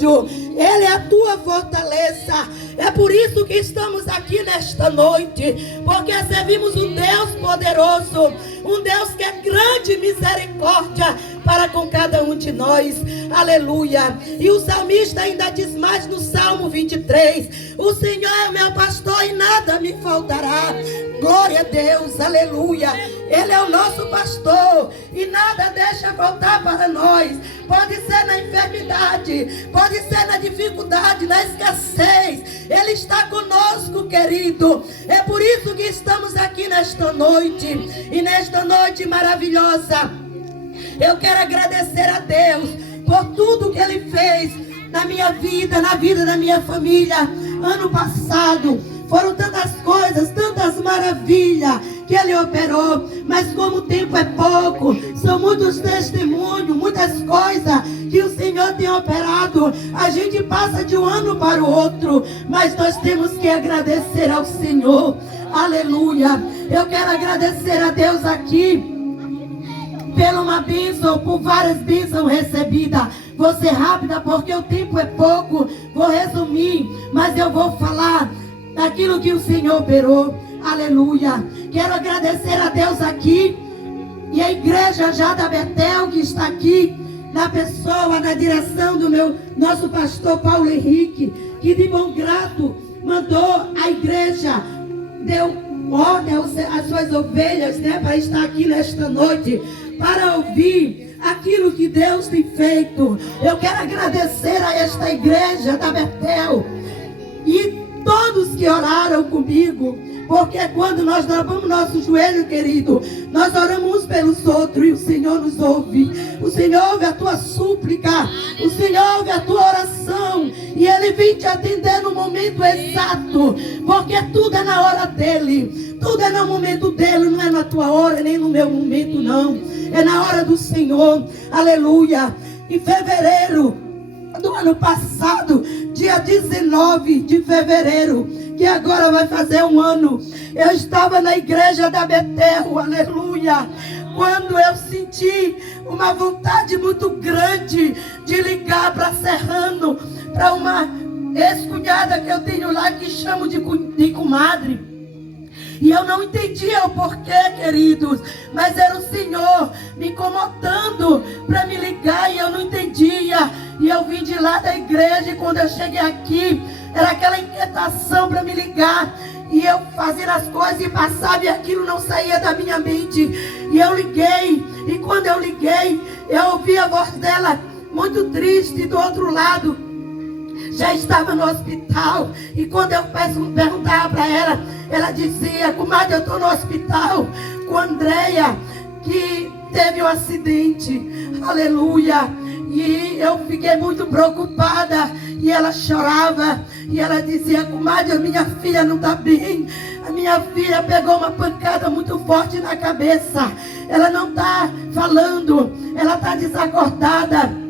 refúgio, Ele é a tua fortaleza. É por isso que estamos aqui nesta noite, porque servimos um Deus poderoso, um Deus que é grande misericórdia para com cada um de nós. Aleluia. E o salmista ainda diz mais no Salmo 23: o Senhor é o meu pastor e nada me faltará. Glória a Deus, aleluia. Ele é o nosso pastor e nada deixa faltar para nós. Pode ser na enfermidade, pode ser na dificuldade, na escassez. Ele está conosco, querido. É por isso que estamos aqui nesta noite. E nesta noite maravilhosa, eu quero agradecer a Deus por tudo que Ele fez na minha vida, na vida da minha família. Ano passado foram tantas coisas, tantas maravilhas que Ele operou. Mas como o tempo é pouco, são muitos testemunhos, muitas coisas que o Senhor tem operado. A gente passa de um ano para o outro, mas nós temos que agradecer ao Senhor. Aleluia. Eu quero agradecer a Deus aqui pela uma bênção, por várias bênçãos recebidas. Vou ser rápida porque o tempo é pouco. Vou resumir, mas eu vou falar daquilo que o Senhor operou. Aleluia. Quero agradecer a Deus aqui e a igreja já da Betel, que está aqui na pessoa, na direção do nosso pastor Paulo Henrique, que de bom grado mandou a igreja, deu ordem às suas ovelhas, para estar aqui nesta noite, para ouvir aquilo que Deus tem feito. Eu quero agradecer a esta igreja da Betel e todos que oraram comigo, porque quando nós dobramos nosso joelho, querido, nós oramos uns pelos outros e o Senhor nos ouve. O Senhor ouve a tua súplica, o Senhor ouve a tua oração e Ele vem te atender no momento exato, porque tudo é na hora dEle, tudo é no momento dEle, não é na tua hora, nem no meu momento, não. É na hora do Senhor. Aleluia. Em fevereiro do ano passado, dia 19 de fevereiro, que agora vai fazer um ano, eu estava na igreja da Betel, aleluia, quando eu senti uma vontade muito grande de ligar para Serrano, para uma ex-cunhada que eu tenho lá, que chamo de comadre. E eu não entendia o porquê, queridos, mas era o Senhor me incomodando para me ligar e eu não entendia. E eu vim de lá da igreja e quando eu cheguei aqui, era aquela inquietação para me ligar. E eu fazendo as coisas e passava e aquilo não saía da minha mente. E eu liguei, e quando eu liguei, eu ouvi a voz dela muito triste do outro lado. Já estava no hospital. E quando eu perguntava para ela, ela dizia: comadre, eu estou no hospital com a Andréia, que teve um acidente. Aleluia. E eu fiquei muito preocupada. E ela chorava. E ela dizia: comadre, a minha filha não está bem. A minha filha pegou uma pancada muito forte na cabeça. Ela não está falando. Ela está desacordada.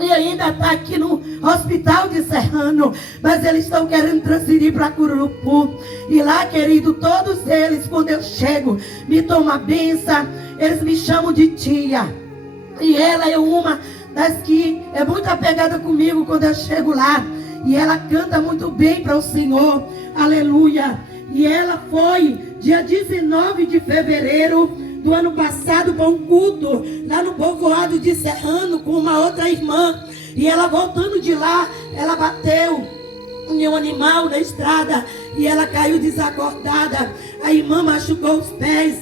E ainda está aqui no hospital de Serrano. Mas eles estão querendo transferir para Cururupu. E lá, querido, todos eles, quando eu chego, me tomam a benção. Eles me chamam de tia. E ela é uma das que é muito apegada comigo quando eu chego lá. E ela canta muito bem para o Senhor. Aleluia. E ela foi dia 19 de fevereiro do ano passado para um culto lá no povoado de Serrano com uma outra irmã. E ela voltando de lá, ela bateu em um animal na estrada e ela caiu desacordada. A irmã machucou os pés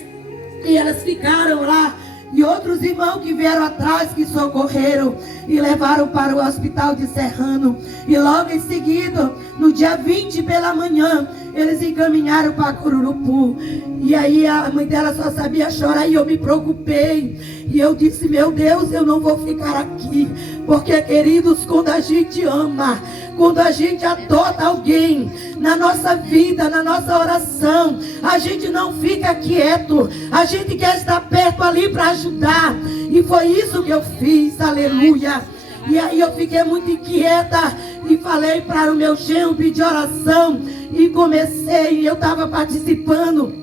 e elas ficaram lá. E outros irmãos que vieram atrás, que socorreram e levaram para o hospital de Serrano. E logo em seguida, no dia 20 pela manhã, eles encaminharam para Cururupu. E aí a mãe dela só sabia chorar e eu me preocupei. E eu disse: meu Deus, eu não vou ficar aqui. Porque, queridos, quando a gente ama, quando a gente adota alguém na nossa vida, na nossa oração, a gente não fica quieto. A gente quer estar perto ali para ajudar. E foi isso que eu fiz, aleluia. E aí eu fiquei muito inquieta e falei para o meu genro pedir oração. E comecei, eu estava participando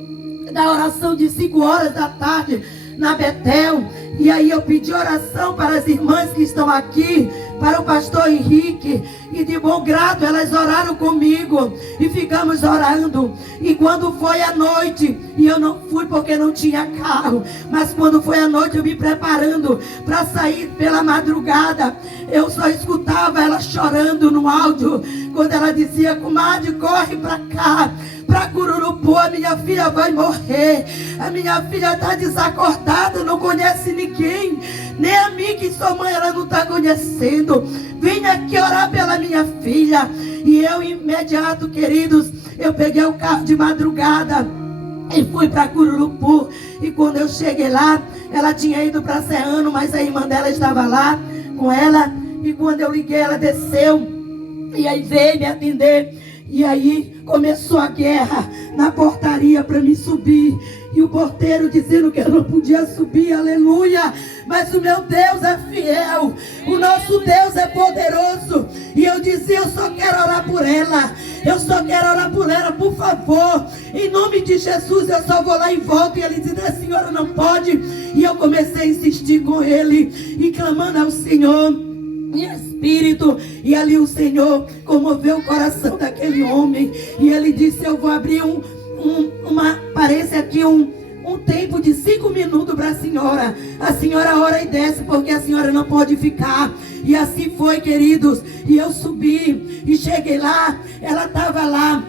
da oração de 5 horas da tarde na Betel. E aí eu pedi oração para as irmãs que estão aqui, para o pastor Henrique, e de bom grado elas oraram comigo, e ficamos orando. E quando foi a noite, e eu não fui porque não tinha carro, mas quando foi a noite eu me preparando para sair pela madrugada, eu só escutava ela chorando no áudio, quando ela dizia: comadre, corre para cá, para Cururupu, a minha filha vai morrer, a minha filha está desacordada, não conhece ninguém, nem a mim que sou mãe ela não está conhecendo, vem aqui orar pela minha filha. E eu imediato, queridos, eu peguei o carro de madrugada e fui para Cururupu. E quando eu cheguei lá, ela tinha ido para Serrano, mas a irmã dela estava lá com ela. E quando eu liguei, ela desceu e aí veio me atender. E aí começou a guerra na portaria para me subir. E o porteiro dizendo que eu não podia subir, aleluia. Mas o meu Deus é fiel, o nosso Deus é poderoso. E eu dizia: eu só quero orar por ela, eu só quero orar por ela, por favor, em nome de Jesus, eu só vou lá e volto. E ele disse: a senhora não pode. E eu comecei a insistir com ele e clamando ao Senhor em espírito, e ali o Senhor comoveu o coração daquele homem, e ele disse: eu vou abrir parece aqui um tempo de 5 minutos para a senhora ora e desce, porque a senhora não pode ficar. E assim foi, queridos, e eu subi e cheguei lá, ela estava lá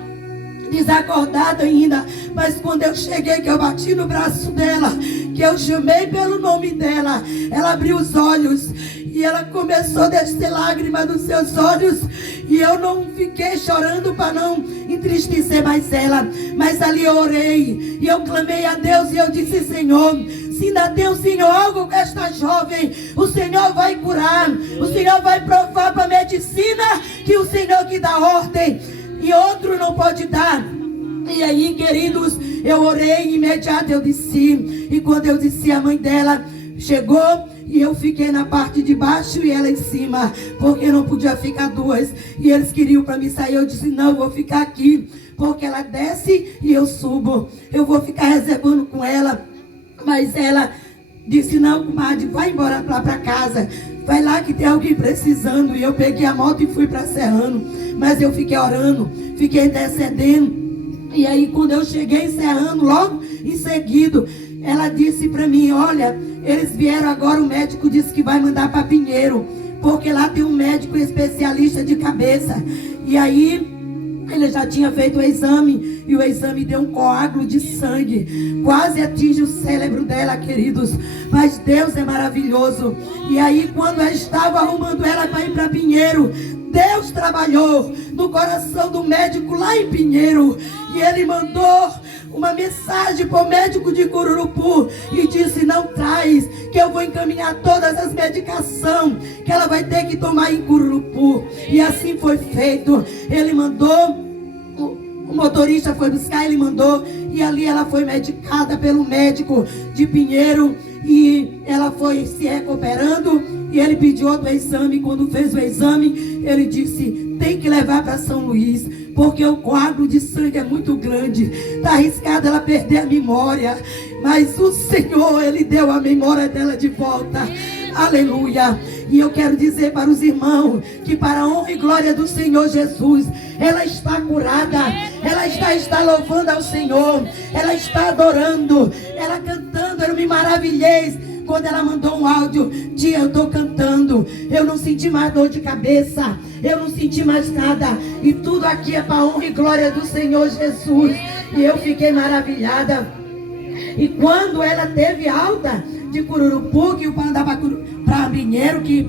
desacordada ainda, mas quando eu cheguei, que eu bati no braço dela, que eu chamei pelo nome dela, ela abriu os olhos e ela começou a descer lágrimas nos seus olhos, e eu não fiquei chorando para não entristecer mais ela, mas ali eu orei e eu clamei a Deus e eu disse: Senhor, se ainda tem o Senhor algo com esta jovem, o Senhor vai curar, o Senhor vai provar para a medicina que o Senhor que dá ordem e outro não pode dar. E aí, queridos, eu orei imediato, eu desci, e quando eu desci, a mãe dela chegou e eu fiquei na parte de baixo e ela em cima, porque não podia ficar duas, e eles queriam para mim sair. Eu disse: não, eu vou ficar aqui, porque ela desce e eu subo, eu vou ficar reservando com ela. Mas ela disse: não, comadre, vai embora lá para casa, vai lá que tem alguém precisando. E eu peguei a moto e fui para Serrano, mas eu fiquei orando, fiquei intercedendo. E aí quando eu cheguei em Serrano, logo em seguida, ela disse para mim: olha, eles vieram agora, o médico disse que vai mandar para Pinheiro, porque lá tem um médico especialista de cabeça. E aí ele já tinha feito o exame, e o exame deu um coágulo de sangue, quase atinge o cérebro dela, queridos. Mas Deus é maravilhoso. E aí quando eu estava arrumando ela para ir para Pinheiro, Deus trabalhou no coração do médico lá em Pinheiro, e ele mandou uma mensagem para o médico de Cururupu e disse: não traz, que eu vou encaminhar todas as medicações que ela vai ter que tomar em Cururupu. E assim foi feito. Ele mandou, o motorista foi buscar, ele mandou, e ali ela foi medicada pelo médico de Pinheiro, e ela foi se recuperando. E ele pediu outro exame. Quando fez o exame, ele disse: tem que levar para São Luís, porque o coágulo de sangue é muito grande, está arriscado ela perder a memória. Mas o Senhor, Ele deu a memória dela de volta. Aleluia. E eu quero dizer para os irmãos que, para a honra e glória do Senhor Jesus, ela está curada, ela está louvando ao Senhor, ela está adorando, ela cantando. Eu me maravilhei quando ela mandou um áudio: tia, eu estou cantando, eu não senti mais dor de cabeça, eu não senti mais nada, e tudo aqui é para a honra e glória do Senhor Jesus. E eu fiquei maravilhada. E quando ela teve alta de Cururupu, que o pai andava para Pinheiro, que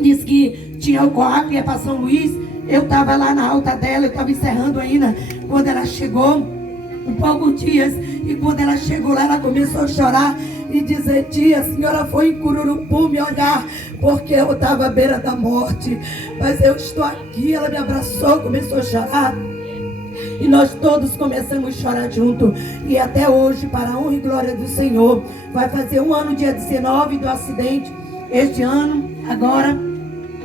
disse que tinha o coágulo e ia para São Luís, eu estava lá na alta dela, eu estava encerrando ainda, quando ela chegou, um poucos dias, e quando ela chegou lá, ela começou a chorar e dizer: tia, a senhora foi em Cururupu me olhar, porque eu estava à beira da morte, mas eu estou aqui. Ela me abraçou, começou a chorar, e nós todos começamos a chorar junto. E até hoje, para a honra e glória do Senhor, vai fazer um ano, dia 19 do acidente, este ano, agora.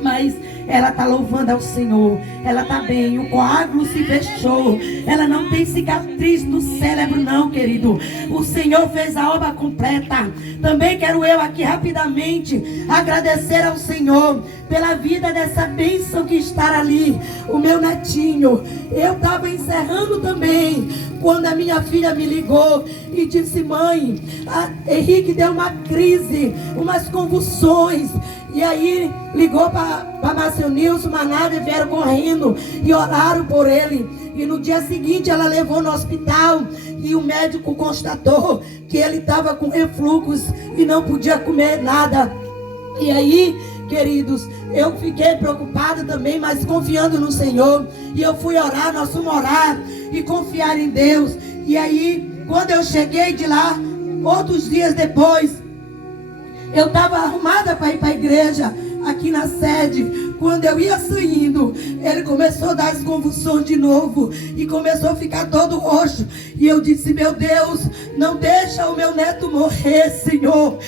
Mas ela está louvando ao Senhor. Ela está bem. O coágulo se fechou. Ela não tem cicatriz no cérebro não, querido. O Senhor fez a obra completa. Também quero eu aqui rapidamente agradecer ao Senhor pela vida dessa bênção que está ali. O meu netinho. Eu estava encerrando também quando a minha filha me ligou e disse: mãe, Henrique deu uma crise, umas convulsões. E aí ligou para Márcio Nilson, Manada, e vieram correndo e oraram por ele. E no dia seguinte ela levou no hospital e o médico constatou que ele estava com refluxo e não podia comer nada. E aí, queridos, eu fiquei preocupada também, mas confiando no Senhor. E eu fui orar, nós fomos orar e confiar em Deus. E aí, quando eu cheguei de lá, outros dias depois, eu estava arrumada para ir para a igreja, aqui na sede. Quando eu ia saindo, ele começou a dar as convulsões de novo. E começou a ficar todo roxo. E eu disse: meu Deus, não deixa o meu neto morrer, Senhor.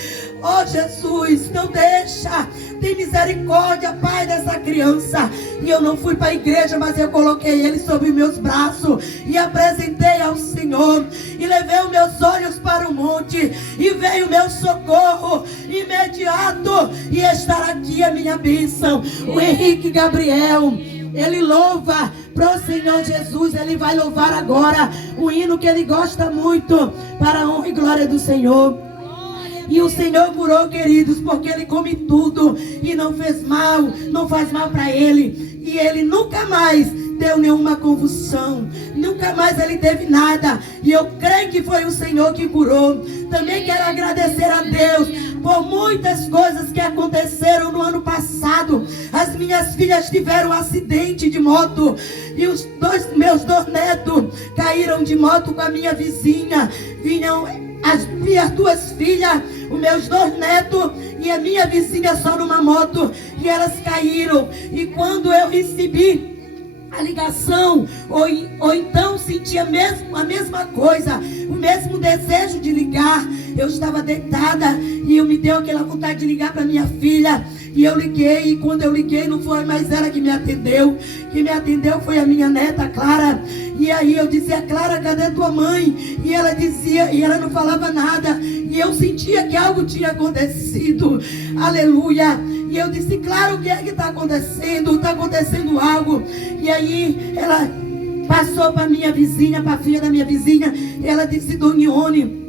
Oh Jesus, não deixa. Tem misericórdia, Pai, dessa criança. E eu não fui para a igreja, mas eu coloquei ele sobre meus braços e apresentei ao Senhor. E levei os meus olhos para o monte. E veio o meu socorro imediato. E estar aqui a minha bênção. O Henrique Gabriel, ele louva para o Senhor Jesus. Ele vai louvar agora o hino que ele gosta muito, para a honra e glória do Senhor. E o Senhor curou, queridos, porque ele come tudo e não fez mal, não faz mal para ele. E ele nunca mais deu nenhuma convulsão, nunca mais ele teve nada. E eu creio que foi o Senhor que curou. Também quero agradecer a Deus por muitas coisas que aconteceram no ano passado. As minhas filhas tiveram um acidente de moto e meus dois netos caíram de moto com a minha vizinha. Vinham as minhas duas filhas, os meus dois netos e a minha vizinha só numa moto, e elas caíram. E quando eu recebi a ligação, ou então senti a mesma coisa, o mesmo desejo de ligar, eu estava deitada e me deu aquela vontade de ligar para minha filha. E eu liguei, e quando eu liguei não foi mais ela que me atendeu. Que me atendeu foi a minha neta, Clara. E aí eu dizia: Clara, cadê tua mãe? E ela dizia, e ela não falava nada. E eu sentia que algo tinha acontecido. Aleluia. E eu disse: Clara, o que é que está acontecendo? Está acontecendo algo. E aí ela passou para minha vizinha, para a filha da minha vizinha. E ela disse: Donione,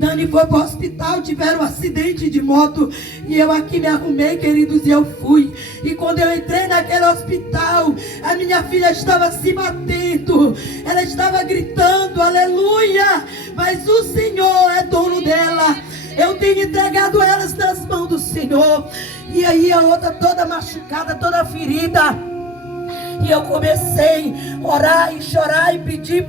Dani foi para o hospital, tiveram um acidente de moto. E eu aqui me arrumei, queridos, e eu fui. E quando eu entrei naquele hospital, a minha filha estava se batendo. Ela estava gritando, aleluia. Mas o Senhor é dono dela. Eu tenho entregado elas nas mãos do Senhor. E aí a outra toda machucada, toda ferida. E eu comecei a orar e chorar e pedir